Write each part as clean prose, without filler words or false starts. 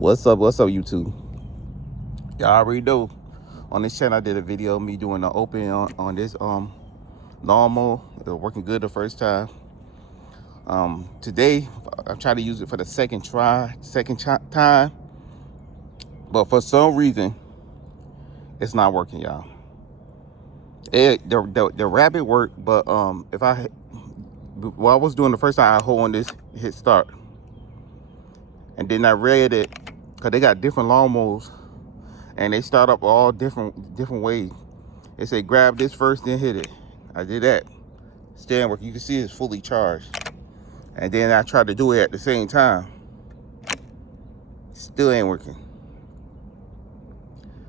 What's up, YouTube? Y'all already know on this channel I did a video of me doing the open on this lawnmower. It was working good the first time. Today I tried to use it for the second time, but for some reason it's not working, y'all. The rabbit worked, but while I was doing the first time, I hold on this, hit start, and then I read it because they got different lawnmowers and they start up all different ways. They say grab this first, then hit it. I did that. Still ain't working. You can see it's fully charged. And then I tried to do it at the same time. Still ain't working.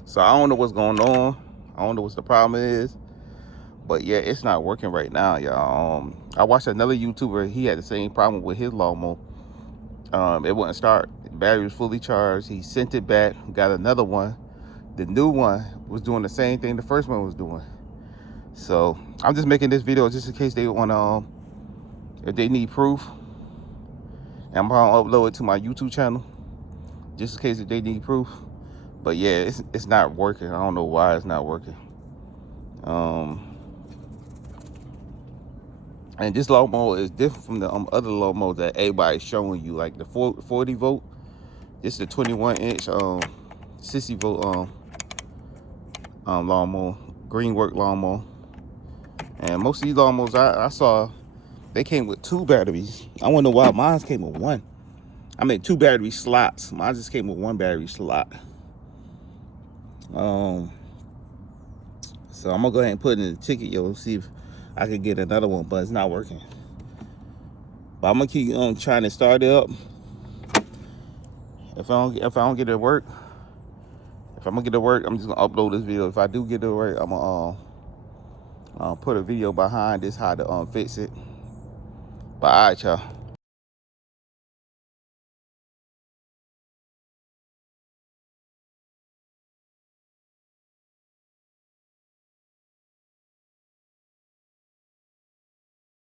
So I don't know what's going on. I don't know what the problem is. But yeah, it's not working right now, y'all. I watched another YouTuber. He had the same problem with his lawnmower. It wouldn't start. The battery was fully charged. He sent it back, got another one. The new one was doing the same thing the first one was doing. So I'm just making this video just in case they want if they need proof. And I'm gonna upload it to my YouTube channel just in case if they need proof. But yeah, it's not working. I don't know why it's not working. And this lawnmower is different from the other lawnmowers that everybody's showing you, like the 40 volt. This is the 21 inch 60 volt lawnmower, Greenworks lawnmower. And most of these lawnmowers I saw, they came with 2 batteries. I wonder why mine came with 1. I mean 2 battery slots. Mine just came with 1 battery slot. So I'm gonna go ahead and put in the ticket, yo, see if I can get another one, but it's not working. But I'm gonna keep trying to start it up. If I don't get it to work, if I'm gonna get it to work, I'm just gonna upload this video. If I do get it to work, I'm gonna put a video behind this how to fix it. But all right, y'all.